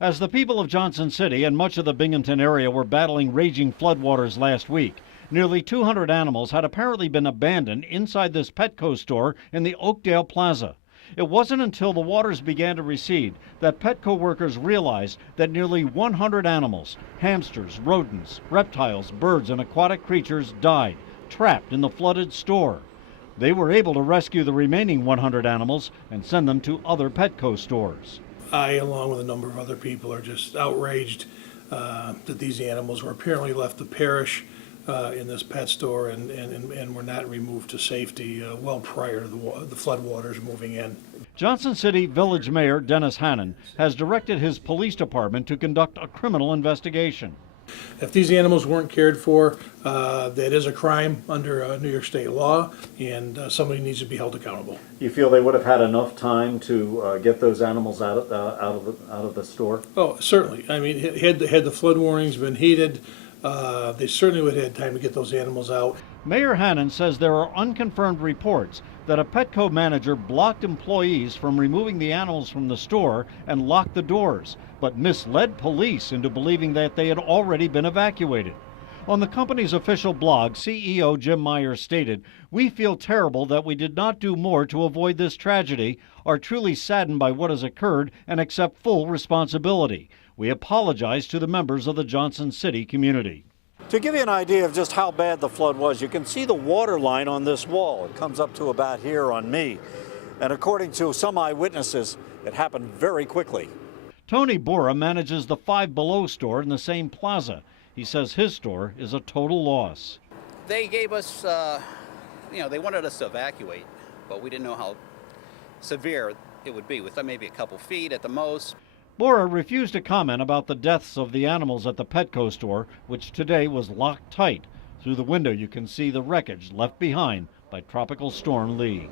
As the people of Johnson City and much of the Binghamton area were battling raging floodwaters last week, nearly 200 animals had apparently been abandoned inside this Petco store in the Oakdale Plaza. It wasn't until the waters began to recede that Petco workers realized that nearly 100 animals, hamsters, rodents, reptiles, birds, and aquatic creatures died, trapped in the flooded store. They were able to rescue the remaining 100 animals and send them to other Petco stores. I, along with a number of other people, are just outraged that these animals were apparently left to perish in this pet store and were not removed to safety well prior to the floodwaters moving in. Johnson City Village Mayor Dennis Hannon has directed his police department to conduct a criminal investigation. If these animals weren't cared for, that is a crime under New York State law, and somebody needs to be held accountable. You feel they would have had enough time to get those animals out of the store? Oh, certainly. I mean, had the flood warnings been heeded, they certainly would have had time to get those animals out. Mayor Hannon says there are unconfirmed reports that a Petco manager blocked employees from removing the animals from the store and locked the doors, but misled police into believing that they had already been evacuated. On the company's official blog, CEO Jim Myers stated, "We feel terrible that we did not do more to avoid this tragedy, are truly saddened by what has occurred, and accept full responsibility. We apologize to the members of the Johnson City community." To give you an idea of just how bad the flood was, you can see the water line on this wall. It comes up to about here on me. And according to some eyewitnesses, it happened very quickly. Tony Bora manages the Five Below store in the same plaza. He says his store is a total loss. They gave us, they wanted us to evacuate, but we didn't know how severe it would be, with maybe a couple feet at the most. Bora refused to comment about the deaths of the animals at the Petco store, which today was locked tight. Through the window you can see the wreckage left behind by Tropical Storm Lee.